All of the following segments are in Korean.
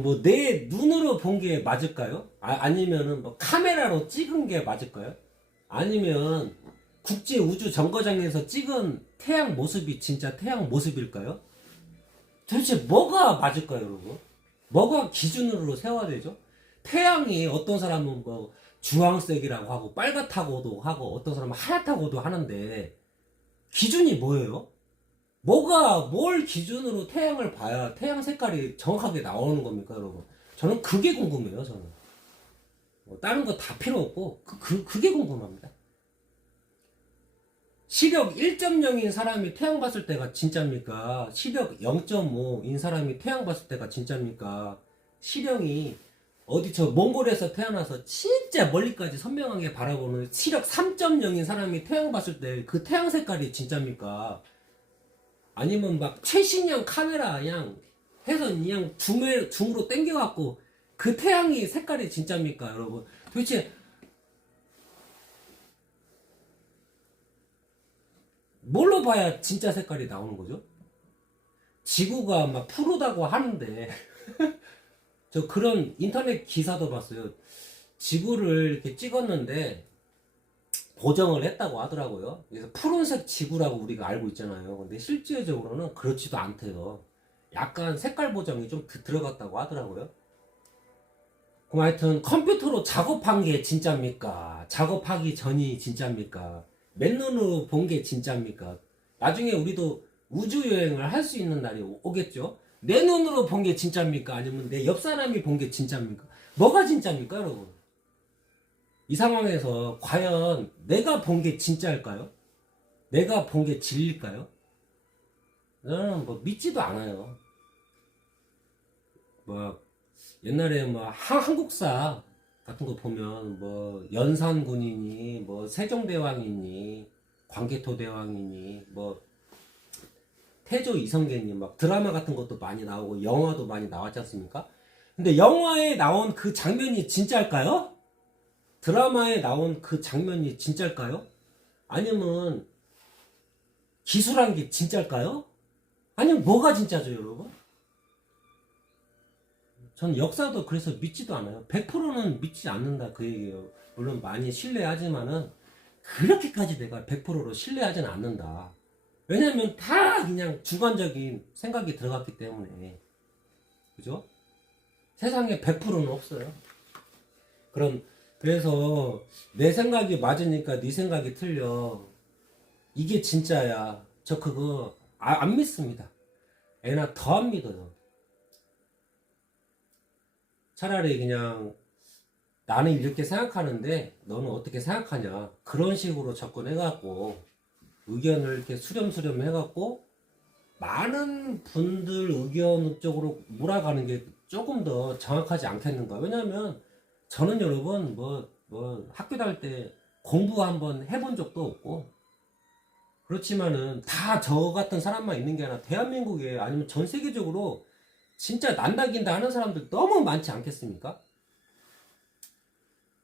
뭐 내 눈으로 본 게 맞을까요? 아니면은 뭐 카메라로 찍은 게 맞을까요? 아니면 국제 우주 정거장에서 찍은 태양 모습이 진짜 태양 모습일까요? 도대체 뭐가 맞을까요, 여러분? 뭐가 기준으로 세워야 되죠? 태양이 어떤 사람은 뭐 주황색이라고 하고 빨갛다고도 하고 어떤 사람은 하얗다고도 하는데 기준이 뭐예요? 뭐가 뭘 기준으로 태양을 봐야 태양 색깔이 정확하게 나오는 겁니까, 여러분? 저는 그게 궁금해요. 저는 뭐 다른 거 다 필요 없고 그게 궁금합니다. 시력 1.0인 사람이 태양 봤을 때가 진짜입니까? 시력 0.5인 사람이 태양 봤을 때가 진짜입니까? 시력이 어디 저 몽골에서 태어나서 진짜 멀리까지 선명하게 바라보는 시력 3.0인 사람이 태양 봤을 때 그 태양 색깔이 진짜입니까? 아니면 막 최신형 카메라 그냥 해서 그냥 줌으로 당겨갖고 그 태양이 색깔이 진짜입니까, 여러분? 도대체 뭘로 봐야 진짜 색깔이 나오는 거죠? 지구가 막 푸르다고 하는데 저 그런 인터넷 기사도 봤어요. 지구를 이렇게 찍었는데 보정을 했다고 하더라고요. 그래서 푸른색 지구라고 우리가 알고 있잖아요. 근데 실질적으로는 그렇지도 않대요. 약간 색깔 보정이 좀 들어갔다고 하더라고요. 그럼 하여튼 컴퓨터로 작업한 게 진짜입니까? 작업하기 전이 진짜입니까? 맨눈으로 본 게 진짜입니까? 나중에 우리도 우주여행을 할 수 있는 날이 오겠죠? 내 눈으로 본 게 진짜입니까? 아니면 내 옆 사람이 본 게 진짜입니까? 뭐가 진짜입니까, 여러분? 이 상황에서 과연 내가 본 게 진짜일까요? 내가 본 게 진리일까요? 저는 뭐 믿지도 않아요. 뭐 옛날에 뭐 한국사 같은 거 보면 뭐 연산군이니 뭐 세종대왕이니 광개토대왕이니 뭐 태조 이성계니 막 드라마 같은 것도 많이 나오고 영화도 많이 나왔지 않습니까? 근데 영화에 나온 그 장면이 진짜일까요? 드라마에 나온 그 장면이 진짜일까요? 아니면 기술한 게 진짜일까요? 아니면 뭐가 진짜죠, 여러분? 저는 역사도 그래서 믿지도 않아요. 100%는 믿지 않는다 그 얘기예요. 물론 많이 신뢰하지만은 그렇게까지 내가 100%로 신뢰하지는 않는다. 왜냐면 다 그냥 주관적인 생각이 들어갔기 때문에. 그죠? 세상에 100%는 없어요. 그래서 내 생각이 맞으니까 네 생각이 틀려. 이게 진짜야. 저 그거 안 믿습니다. 애나 더 안 믿어요. 차라리 그냥 나는 이렇게 생각하는데 너는 어떻게 생각하냐. 그런 식으로 접근해갖고 의견을 이렇게 수렴수렴 해갖고 많은 분들 의견 쪽으로 몰아가는 게 조금 더 정확하지 않겠는가. 왜냐면 저는 여러분 뭐 학교 다닐 때 공부 한번 해본 적도 없고 그렇지만은 다 저 같은 사람만 있는 게 아니라 대한민국에 아니면 전 세계적으로 진짜 난다긴다 하는 사람들 너무 많지 않겠습니까?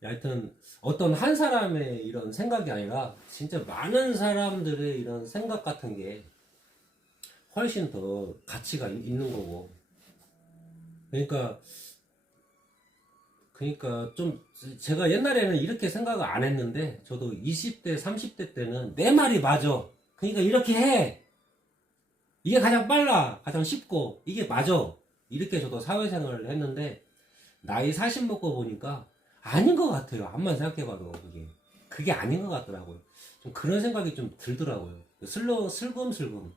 하여튼 어떤 한 사람의 이런 생각이 아니라 진짜 많은 사람들의 이런 생각 같은 게 훨씬 더 가치가 있는 거고 그러니까 좀 제가 옛날에는 이렇게 생각을 안 했는데 저도 20대 30대 때는 내 말이 맞아 그러니까 이렇게 해 이게 가장 빨라 가장 쉽고 이게 맞아 이렇게 저도 사회생활을 했는데 나이 40 먹고 보니까 아닌 것 같아요. 암만 생각해봐도 그게 아닌 것 같더라고요. 좀 그런 생각이 좀 들더라고요. 슬금슬금.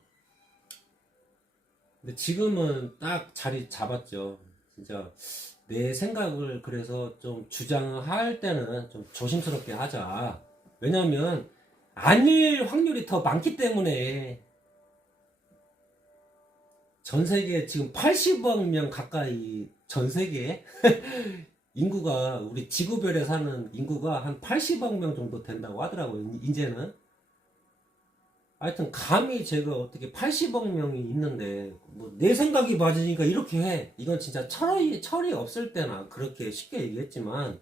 근데 지금은 딱 자리 잡았죠. 진짜 내 생각을 그래서 좀 주장할 때는 좀 조심스럽게 하자. 왜냐면 아닐 확률이 더 많기 때문에 전 세계 지금 80억 명 가까이 전 세계에 인구가 우리 지구별에 사는 인구가 한 80억 명 정도 된다고 하더라고요. 이제는 하여튼 감히 제가 어떻게 80억 명이 있는데 뭐 내 생각이 맞으니까 이렇게 해. 이건 진짜 철이 없을 때나 그렇게 쉽게 얘기했지만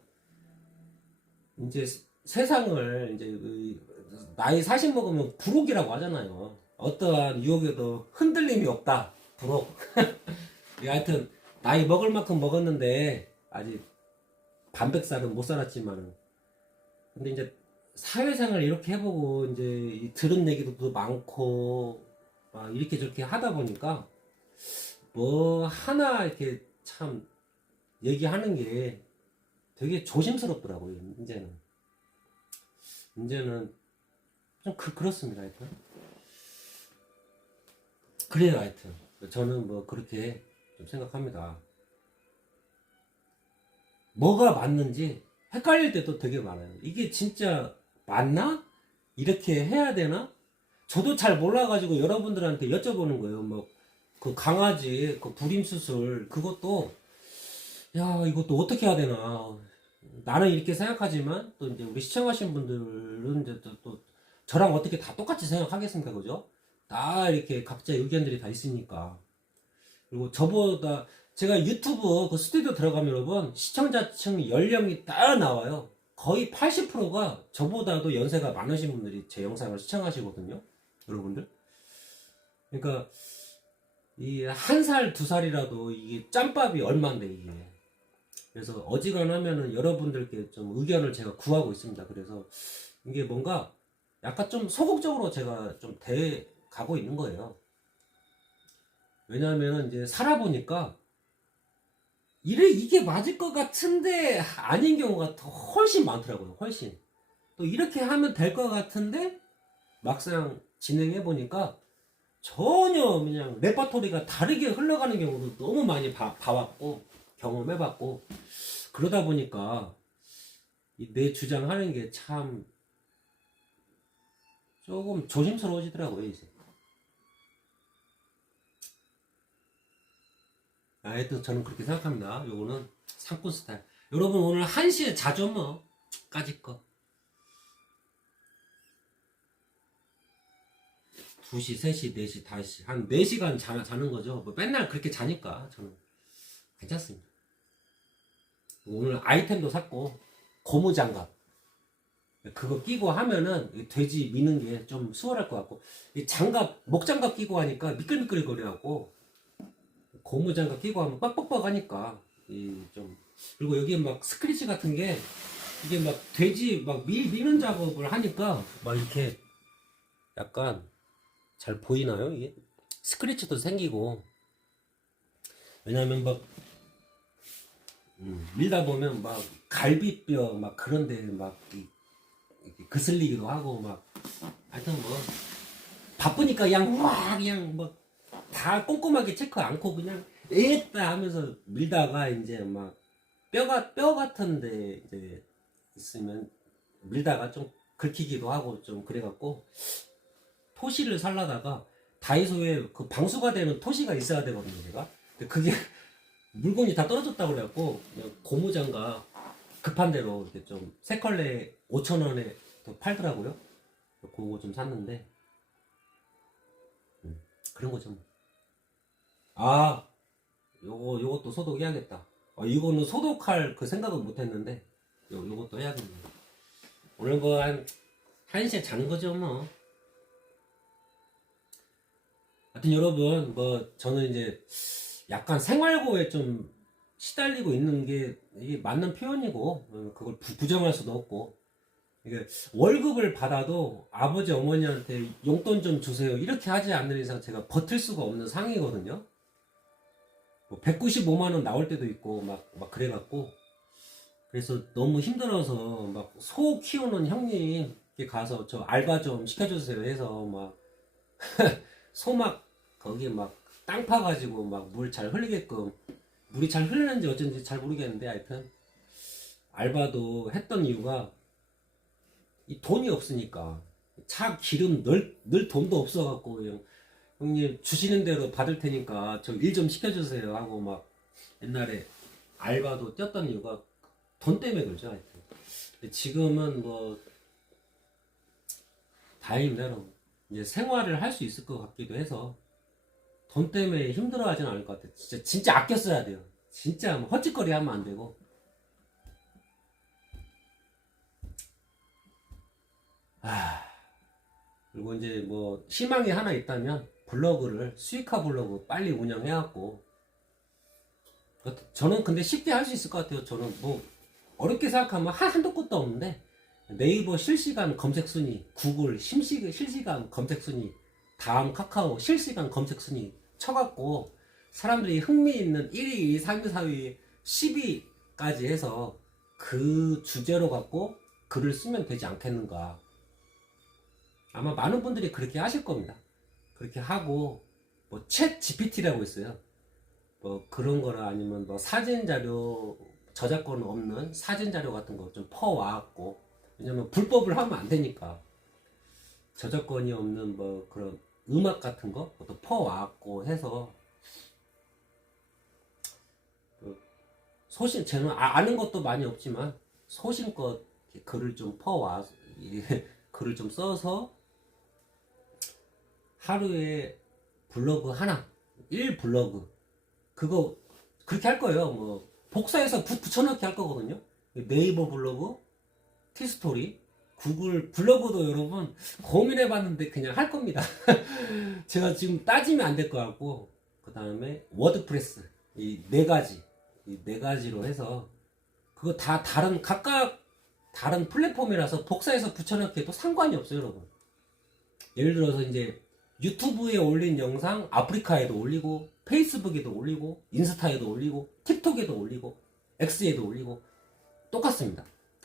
이제 세상을 이제 나이 40 먹으면 부록이라고 하잖아요. 어떠한 유혹에도 흔들림이 없다. 부록. 하여튼 나이 먹을 만큼 먹었는데 아직 반백살은 못 살았지만은, 근데 이제 사회생활 이렇게 해보고 이제 들은 얘기도 또 많고 막 이렇게 저렇게 하다 보니까 뭐 하나 이렇게 참 얘기하는 게 되게 조심스럽더라고요. 이제는 좀 그렇습니다. 하여튼 그래요. 하여튼 저는 뭐 그렇게 좀 생각합니다. 뭐가 맞는지 헷갈릴 때도 되게 많아요. 이게 진짜 맞나? 이렇게 해야 되나? 저도 잘 몰라가지고 여러분들한테 여쭤보는 거예요. 뭐 그 강아지 그 불임 수술 그것도, 야 이것도 어떻게 해야 되나? 나는 이렇게 생각하지만 또 이제 우리 시청하신 분들은 이제 또 저랑 어떻게 다 똑같이 생각하겠습니까, 그죠? 다 이렇게 각자 의견들이 다 있으니까. 그리고 저보다 제가 유튜브 그 스튜디오 들어가면 여러분 시청자층 연령이 딱 나와요. 거의 80%가 저보다도 연세가 많으신 분들이 제 영상을 시청하시거든요, 여러분들. 그러니까 이 한 살, 두 살이라도 이게 짬밥이 얼만데 이게. 그래서 어지간하면은 여러분들께 좀 의견을 제가 구하고 있습니다. 그래서 이게 뭔가 약간 좀 소극적으로 제가 좀 대 가고 있는 거예요. 왜냐하면 이제 살아보니까 이게 맞을 것 같은데 아닌 경우가 더 훨씬 많더라고요. 훨씬. 또 이렇게 하면 될 것 같은데 막상 진행해 보니까 전혀 그냥 레퍼토리가 다르게 흘러가는 경우도 너무 많이 봐왔고 경험해봤고, 그러다 보니까 내 주장하는 게 참 조금 조심스러워지더라고요 이제. 하여튼 저는 그렇게 생각합니다. 요거는 상권 스타일. 여러분 오늘 1시에 자죠 뭐. 까짓 거. 2시, 3시, 4시, 5시. 한 4시간 자는 거죠. 뭐 맨날 그렇게 자니까 저는 괜찮습니다. 오늘 아이템도 샀고, 고무장갑. 그거 끼고 하면은 돼지 미는 게 좀 수월할 것 같고, 이 장갑, 목장갑 끼고 하니까 미끌미끌 거려갖고, 고무장갑 끼고 하면 빡빡빡 하니까, 그리고 여기 막 스크래치 같은 게, 이게 막 돼지 막 미는 작업을 하니까, 막 이렇게 약간 잘 보이나요? 이게? 스크래치도 생기고, 왜냐면 막, 밀다 보면 막 갈비뼈 막 그런데 막 그슬리기도 하고 막, 하여튼 뭐, 바쁘니까 그냥 와 그냥 뭐 다 꼼꼼하게 체크 않고 그냥 에따 하면서 밀다가 이제 막 뼈 같은데 이제 있으면 밀다가 좀 긁히기도 하고 좀 그래갖고 토시를 살라다가 다이소에 그 방수가 되는 토시가 있어야 되거든요 제가. 근데 그게 물건이 다 떨어졌다고 그래갖고 그냥 고무장갑 급한 대로 이렇게 좀 세 컬레 5,000원에 또 팔더라고요. 그거 좀 샀는데 그런 거죠. 아, 요것도 소독해야겠다. 이거는 소독할 그 생각은 못 했는데, 요것도 해야겠네. 오늘 뭐, 1시에 자는 거죠, 뭐. 하여튼 여러분, 뭐, 저는 이제 약간 생활고에 좀 시달리고 있는 게 이게 맞는 표현이고, 그걸 부정할 수도 없고, 이게 월급을 받아도 아버지, 어머니한테 용돈 좀 주세요. 이렇게 하지 않는 이상 제가 버틸 수가 없는 상이거든요. 뭐 195만원 나올 때도 있고 막 그래갖고, 그래서 너무 힘들어서 막 소 키우는 형님께 가서 저 알바 좀 시켜주세요 해서 막 소 막 거기 막 땅 파가지고 막 물 잘 흘리게끔, 물이 잘 흐르는지 어쩐지 잘 모르겠는데 하여튼 알바도 했던 이유가 이 돈이 없으니까, 차 기름 넣을 돈도 없어갖고 그냥 형님 주시는 대로 받을 테니까 저 일 좀 시켜주세요 하고 막 옛날에 알바도 뛰었던 이유가 돈 때문에 그러죠. 하여튼. 근데 지금은 뭐 다행입니다. 여러분. 이제 생활을 할 수 있을 것 같기도 해서 돈 때문에 힘들어하진 않을 것 같아요. 진짜 아껴 써야 돼요. 진짜 뭐 헛짓거리 하면 안 되고. 그리고 이제 뭐 희망이 하나 있다면 블로그를 수익화 블로그 빨리 운영해갖고 저는 근데 쉽게 할 수 있을 것 같아요. 저는 뭐 어렵게 생각하면 한도 끝도 없는데 네이버 실시간 검색 순위, 구글 실시간 검색 순위, 다음 카카오 실시간 검색 순위 쳐갖고 사람들이 흥미있는 1위, 2위, 3위, 4위, 10위까지 해서 그 주제로 갖고 글을 쓰면 되지 않겠는가. 아마 많은 분들이 그렇게 하실 겁니다. 그렇게 하고 뭐 챗 GPT라고 있어요. 뭐 그런 거나 아니면 뭐 사진 자료 저작권 없는 사진 자료 같은 거 좀 퍼와갖고, 왜냐면 불법을 하면 안 되니까 저작권이 없는 뭐 그런 음악 같은 거 또 퍼와갖고 해서 그 소신 저는 아는 것도 많이 없지만 소신껏 글을 좀 퍼와 글을 좀 써서 하루에 블로그 하나 1블로그 그거 그렇게 할 거예요. 뭐 복사해서 붙여넣기 할 거거든요. 네이버 블로그, 티스토리, 구글 블로그도 여러분 고민해봤는데 그냥 할 겁니다. 제가 지금 따지면 안 될 것 같고, 그 다음에 워드프레스 이 네 가지로 해서 그거 다 각각 다른 플랫폼이라서 복사해서 붙여넣기 해도 상관이 없어요, 여러분. 예를 들어서 이제 유튜브에 올린 영상 아프리카에도 올리고, 페이스북에도 올리고, 인스타에도 올리고, 틱톡에도 올리고, X에도 올리고 똑같습니다.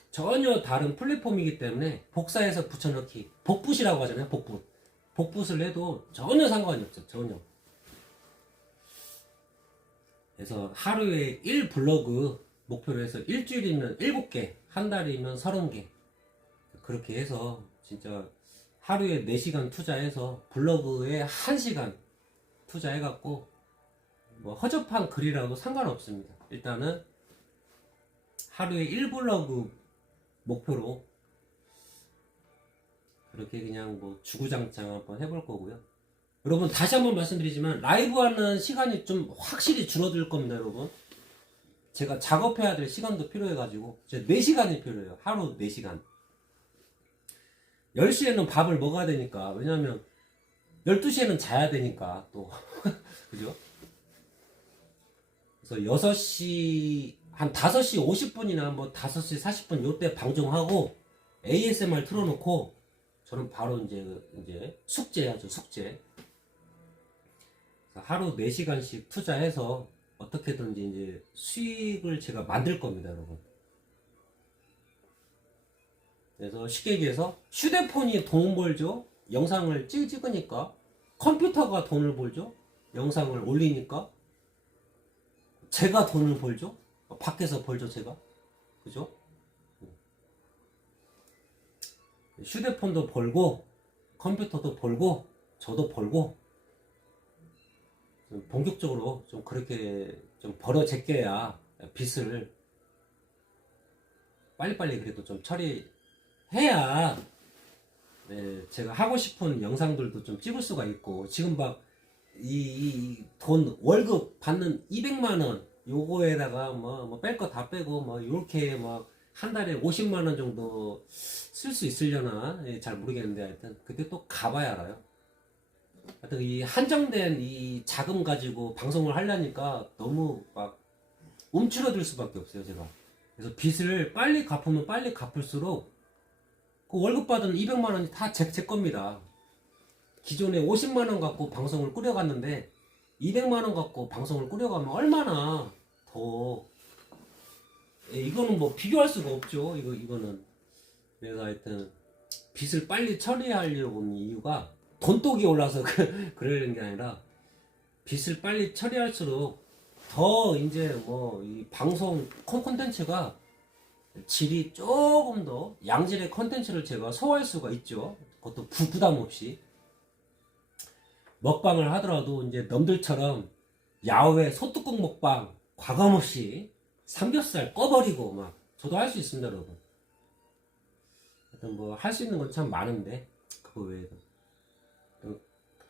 전혀 다른 플랫폼이기 때문에 복사해서 붙여넣기, 복붙이라고 하잖아요. 복붙을 해도 전혀 상관이 없죠. 전혀. 그래서 하루에 1블로그 목표로 해서 일주일이면 7개, 한 달이면 30개 그렇게 해서 진짜 하루에 4시간 투자해서 블로그에 1시간 투자해갖고 뭐 허접한 글이라도 상관없습니다. 일단은 하루에 1블로그 목표로 그렇게 그냥 뭐 주구장창 한번 해볼 거고요. 여러분 다시 한번 말씀드리지만 라이브 하는 시간이 좀 확실히 줄어들 겁니다, 여러분. 제가 작업해야 될 시간도 필요해가지고 이제 4시간이 필요해요. 하루 4시간. 10시에는 밥을 먹어야 되니까, 왜냐면 12시에는 자야 되니까 또 그죠? 그래서 6시 한 5시 50분이나 뭐 5시 40분 요때 방송하고 ASMR 틀어놓고 저는 바로 이제 숙제하죠, 숙제. 하루 4시간씩 투자해서 어떻게든지 이제 수익을 제가 만들 겁니다, 여러분. 그래서 쉽게 얘기해서 휴대폰이 돈 벌죠. 영상을 찍으니까. 컴퓨터가 돈을 벌죠. 영상을 올리니까. 제가 돈을 벌죠. 밖에서 벌죠, 제가. 그죠? 휴대폰도 벌고 컴퓨터도 벌고 저도 벌고 좀 본격적으로 좀 그렇게 좀 벌어 제껴야 빚을 빨리빨리 그래도 좀 처리해야, 네, 제가 하고 싶은 영상들도 좀 찍을 수가 있고. 지금 막 이 돈 월급 받는 200만원 요거에다가 뭐 뺄 거 다 빼고 뭐 요렇게 막 한 달에 50만원 정도 쓸 수 있으려나 잘 모르겠는데, 하여튼 그때 또 가봐야 알아요. 하여튼 이 한정된 이 자금 가지고 방송을 하려니까 너무 막 움츠러들 수밖에 없어요, 제가. 그래서 빚을 빨리 갚으면 빨리 갚을수록 그 월급 받은 200만원이 다 제 겁니다. 기존에 50만원 갖고 방송을 꾸려갔는데 200만원 갖고 방송을 꾸려가면 얼마나 더, 이거는 뭐 비교할 수가 없죠. 이거는. 그래서 하여튼 빚을 빨리 처리하려고 하는 이유가 돈독이 올라서 그러는 게 아니라, 빚을 빨리 처리할수록 더 이제 뭐 이 방송 콘텐츠가 질이 조금 더 양질의 콘텐츠를 제가 소화할 수가 있죠. 그것도 부담 없이. 먹방을 하더라도 이제 남들처럼 야외 소뚜껑 먹방 과감없이 삼겹살 꺼버리고 막 저도 할 수 있습니다, 여러분. 하여튼 뭐 할 수 있는 건 참 많은데 그거 외에도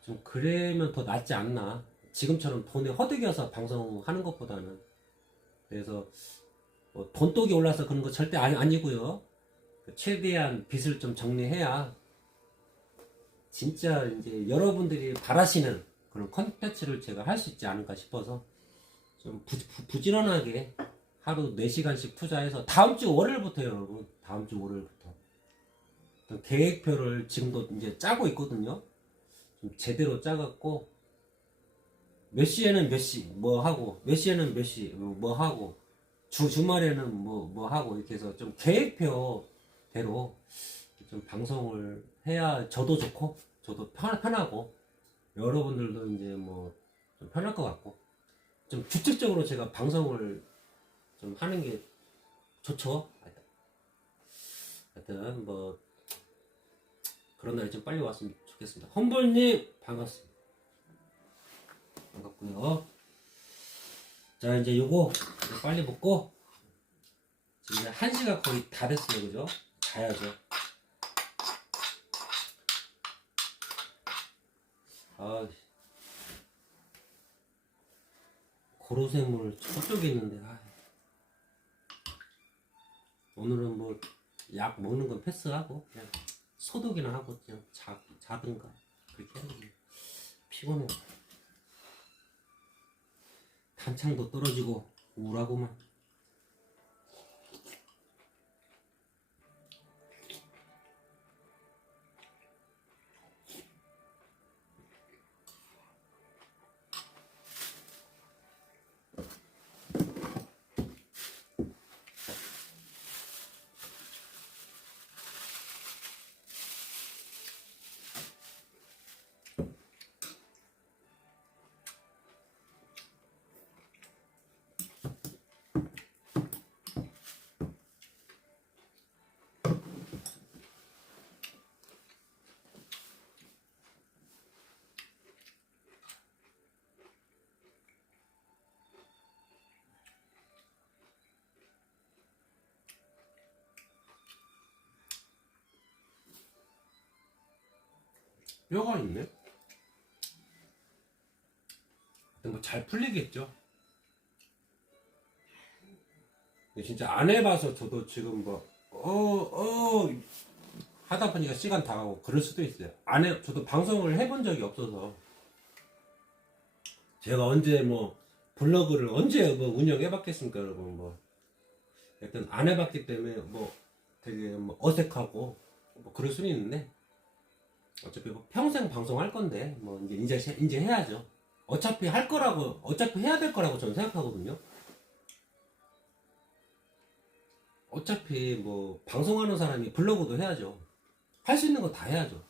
좀 그러면 더 낫지 않나. 지금처럼 돈에 허덕여서 방송하는 것보다는. 그래서 뭐 돈독이 올라서 그런 거 절대 아니고요. 최대한 빚을 좀 정리해야 진짜 이제 여러분들이 바라시는 그런 컨텐츠를 제가 할 수 있지 않을까 싶어서 좀 부지런하게 하루 4시간씩 투자해서 다음 주 월요일부터 여러분, 다음 주 월요일부터 계획표를 지금도 이제 짜고 있거든요. 좀 제대로 짜갖고 몇 시에는 몇 시 뭐 하고, 몇 시에는 몇 시 뭐 하고, 주말에는 뭐 하고, 이렇게 해서 좀 계획표대로 좀 방송을 해야 저도 좋고 저도 편하고 여러분들도 이제 뭐 좀 편할 것 같고, 좀 규칙적으로 제가 방송을 좀 하는 게 좋죠. 하여튼 뭐 그런 날이 좀 빨리 왔으면 좋겠습니다. 험벌님 반갑습니다. 반갑고요. 자, 이제 요거 빨리 먹고, 지금 이제 1시가 거의 다 됐어요. 그죠? 자야죠. 아, 고로쇠물 저쪽에 있는데, 오늘은 뭐 약 먹는 건 패스하고 그냥 소독이나 하고 그냥 자든가 그렇게 해야 돼. 피곤해. 탄창도 떨어지고 우울하고만. 뼈가 있네. 뭐 잘 풀리겠죠. 진짜 안 해봐서 저도 지금 뭐 하다 보니까 시간 다 가고 그럴 수도 있어요. 저도 방송을 해본 적이 없어서, 제가 언제 뭐 블로그를 언제 뭐 운영해봤겠습니까, 여러분. 뭐 약간 안 해봤기 때문에 뭐 되게 뭐 어색하고 뭐 그럴 수는 있는데, 어차피 뭐 평생 방송할 건데 뭐 이제 해야죠. 어차피 할 거라고, 어차피 해야 될 거라고 저는 생각하거든요. 어차피 뭐 방송하는 사람이 블로그도 해야죠. 할 수 있는 거 다 해야죠.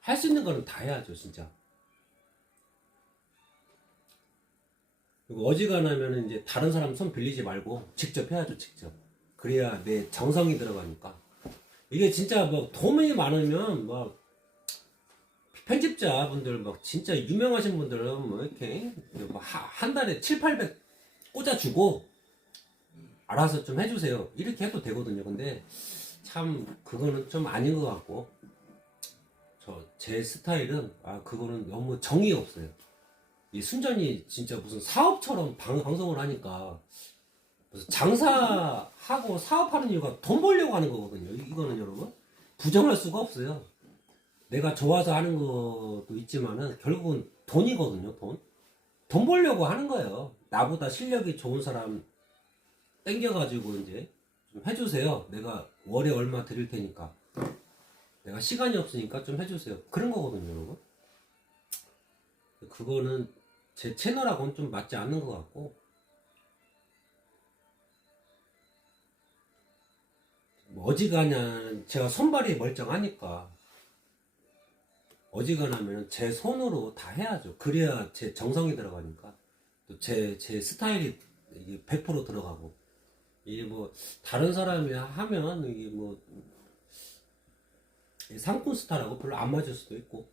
할 수 있는 거는 다 해야죠, 진짜. 그리고 어지간하면 이제 다른 사람 손 빌리지 말고 직접 해야죠, 직접. 그래야 내 정성이 들어가니까. 이게 진짜 뭐 돈이 많으면 막 편집자분들 막 진짜 유명하신 분들은 뭐 이렇게 뭐 한 달에 7, 800 꽂아주고 알아서 좀 해주세요, 이렇게 해도 되거든요. 근데 참 그거는 좀 아닌 것 같고, 제 스타일은 그거는 너무 정이 없어요. 이 순전히 진짜 무슨 사업처럼 방송을 하니까, 무슨 장사하고 사업하는 이유가 돈 벌려고 하는 거거든요. 이거는 여러분 부정할 수가 없어요. 내가 좋아서 하는 것도 있지만은 결국은 돈이거든요. 돈 벌려고 하는 거예요. 나보다 실력이 좋은 사람 땡겨가지고 이제 좀 해주세요, 내가 월에 얼마 드릴 테니까, 내가 시간이 없으니까 좀 해주세요, 그런 거거든요, 여러분. 그거는 제 채널하고는 좀 맞지 않는 것 같고, 뭐 어지간한 제가 손발이 멀쩡하니까 어지간하면 제 손으로 다 해야죠. 그래야 제 정성이 들어가니까 또 제 스타일이 이게 100% 들어가고, 이게 뭐 다른 사람이 하면 이게 뭐 상품 스타라고 별로 안 맞을 수도 있고,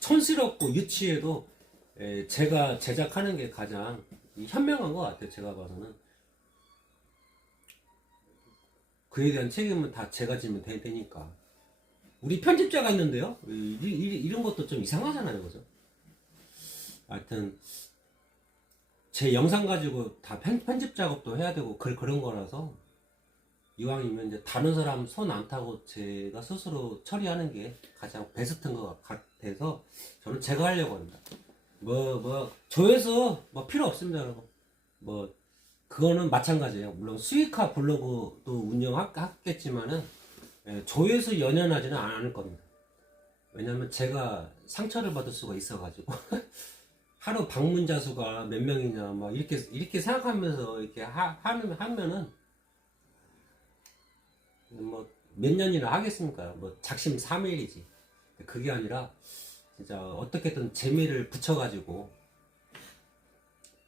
촌스럽고 유치해도 제가 제작하는 게 가장 현명한 것 같아요. 제가 봐서는 그에 대한 책임은 다 제가 지면 되니까. 우리 편집자가 있는데요, 이런 것도 좀 이상하잖아요, 그죠? 하여튼 제 영상 가지고 다 편집 작업도 해야 되고 그런 거라서, 이왕이면 이제 다른 사람 손 안 타고 제가 스스로 처리하는 게 가장 베스트인 것 같아서 저는 제가 하려고 합니다. 조회수 뭐 필요 없습니다, 여러분. 뭐 그거는 마찬가지예요. 물론 수익화 블로그도 운영하겠지만은 조회수 연연하지는 않을 겁니다. 왜냐면 제가 상처를 받을 수가 있어가지고 하루 방문자 수가 몇 명이냐 막 이렇게 생각하면서 이렇게 하면은 뭐 몇 년이나 하겠습니까? 뭐 작심삼일이지. 그게 아니라 진짜 어떻게든 재미를 붙여가지고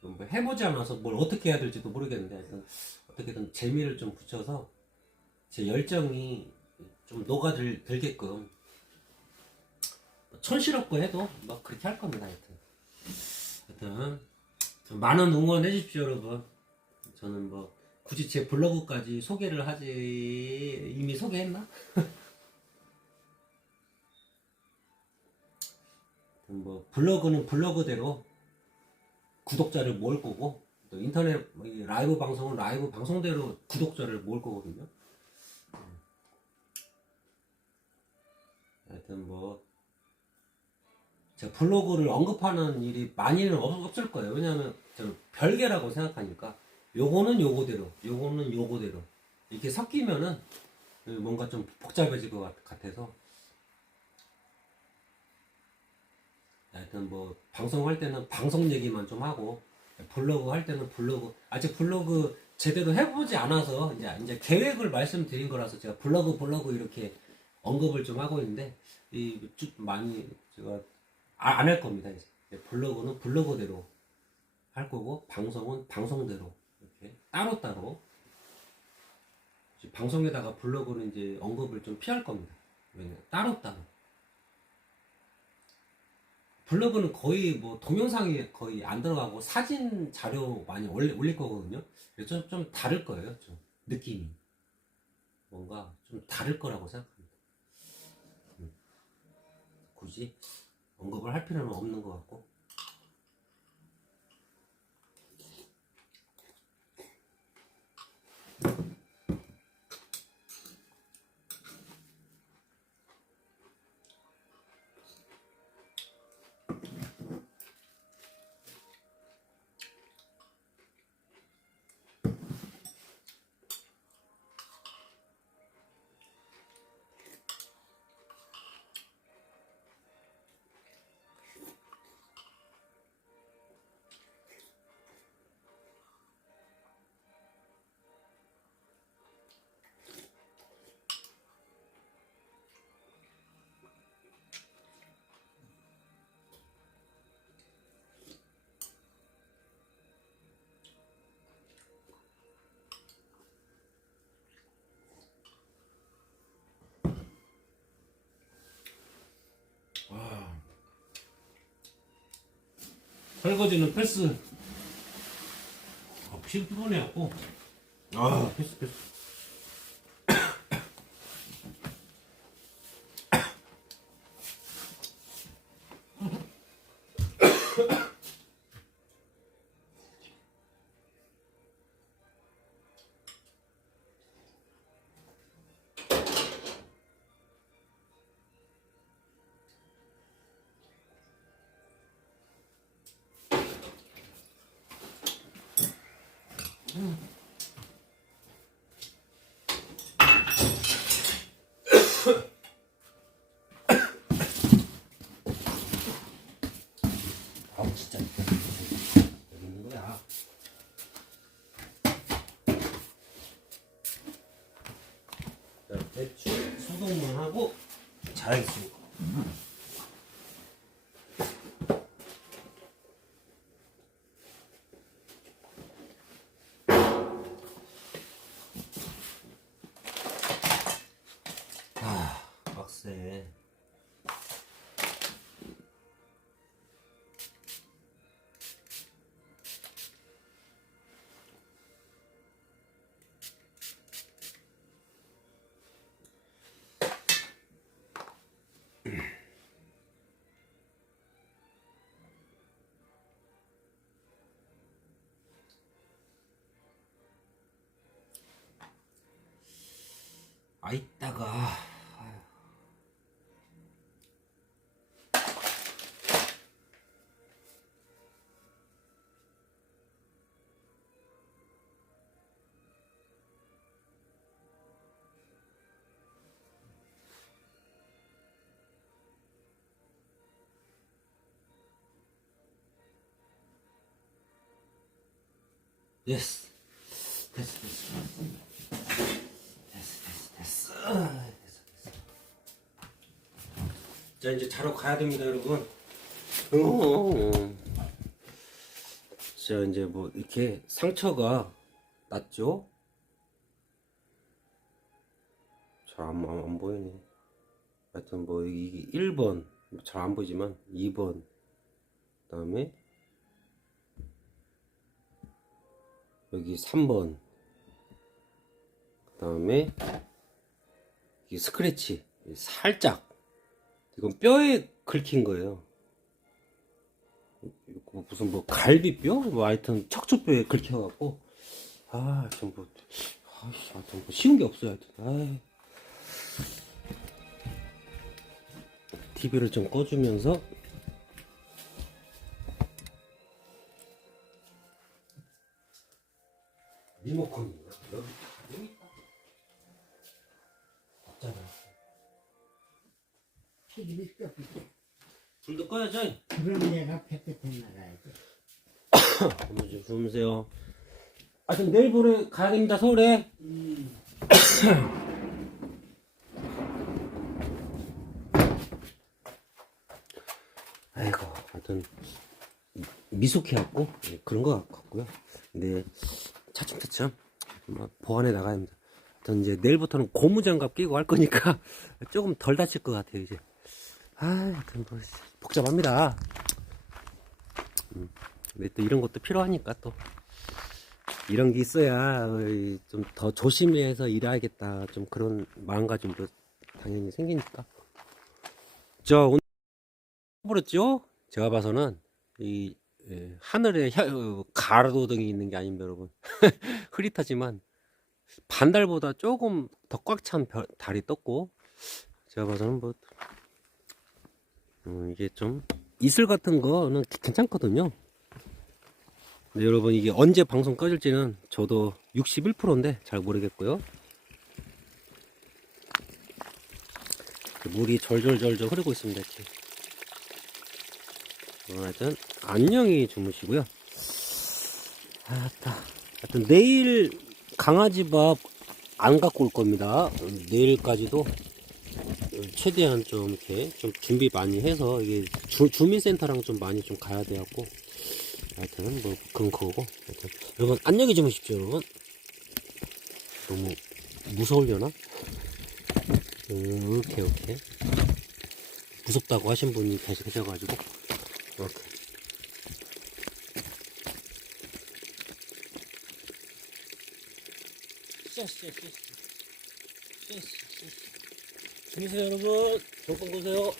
뭐 해보지 않아서 뭘 어떻게 해야 될지도 모르겠는데 하여튼 어떻게든 재미를 좀 붙여서 제 열정이 좀 녹아들게끔 촌스럽고 해도 뭐 그렇게 할 겁니다. 하여튼 좀 많은 응원해 주십시오, 여러분. 저는 뭐 굳이 제 블로그까지 소개를 하지 이미 소개했나? 뭐 블로그는 블로그대로 구독자를 모을 거고 또 인터넷 라이브 방송은 라이브 방송대로 구독자를 모을 거거든요. 하여튼 뭐 제가 블로그를 언급하는 일이 많이는 없을 거예요. 왜냐하면 저는 별개라고 생각하니까 요거는 요거대로 요거는 요거대로 이렇게 섞이면은 뭔가 좀 복잡해질 것 같아서 하여튼 뭐 방송할 때는 방송 얘기만 좀 하고 블로그 할 때는 블로그 아직 블로그 제대로 해보지 않아서 이제 계획을 말씀드린 거라서 제가 블로그 이렇게 언급을 좀 하고 있는데 좀 많이 제가 안 할 겁니다. 이제 블로그는 블로그대로 할 거고 방송은 방송대로 이렇게 따로따로 방송에다가 블로그는 이제 언급을 좀 피할 겁니다. 왜냐 따로따로 블로그는 거의 뭐 동영상이 거의 안 들어가고 사진 자료 많이 올릴 거거든요. 그래서 좀 다를 거예요. 좀 느낌이 뭔가 좀 다를 거라고 생각합니다. 굳이 언급을 할 필요는 없는 것 같고. 설거지는 패스. 피곤해갖고. 패스. 진짜 여기 있는 거야. 자, 대충 소독만 하고 자야겠습니다. 빡세. 이따가 됐어. 됐어. 자, 이제 자러 가야 됩니다, 여러분. 자, 이제 뭐, 이렇게 상처가 났죠? 잘 안 보이네. 하여튼 뭐, 이게 1번. 잘 안 보이지만, 2번. 그 다음에, 여기 3번. 그 다음에, 이게 스크래치. 살짝. 이건 뼈에 긁힌 거예요. 무슨 뭐 갈비뼈? 뭐 하여튼 척추뼈에 긁혀갖고 좀 뭐 하여튼 뭐 쉬운 게 없어요. 하여튼 TV를 좀 꺼주면서 리모컨 여기 있다. 없잖아. TV를 끄고 불도 꺼야죠. 그럼 내가 햇볕에 나가야지. 한번 좀 주무세요. 하여튼 내일 모레 가야 됩니다. 서울에. 아이고, 하여튼 미숙해갖고 그런 거 같고요. 근데 차츰차츰 보완해 나가야 합니다. 하여튼 이제 내일부터는 고무장갑 끼고 할 거니까 조금 덜 다칠 것 같아요. 이제 하여튼 뭐 복잡합니다. 근데 또 이런 것도 필요하니까 또 이런 게 있어야 좀 더 조심해서 일해야겠다, 좀 그런 마음가짐도 당연히 생기니까. 자, 오늘 버렸죠? 제가 봐서는 이 하늘에 가로등이 있는 게 아닙니다, 여러분. 흐릿하지만 반달보다 조금 더 꽉 찬 달이 떴고, 제가 봐서는 뭐 이게 좀 이슬 같은 거는 괜찮거든요. 근데 여러분, 이게 언제 방송 꺼질지는 저도 61%인데 잘 모르겠고요. 물이 절절절절 흐르고 있습니다. 이렇게. 하여튼 안녕히 주무시고요. 하여튼 내일 강아지 밥 안 갖고 올 겁니다. 내일까지도 최대한 좀 이렇게 좀 준비 많이 해서, 이게 주민센터랑 좀 많이 좀 가야 돼갖고, 하여튼 뭐 그건 그거고. 하여튼 여러분 안녕히 주무십시오. 여러분 너무 무서우려나? 오케이. 무섭다고 하신 분이 계셔가지고 오케이. 주무세요, 여러분. 좋은 꿈 꾸세요.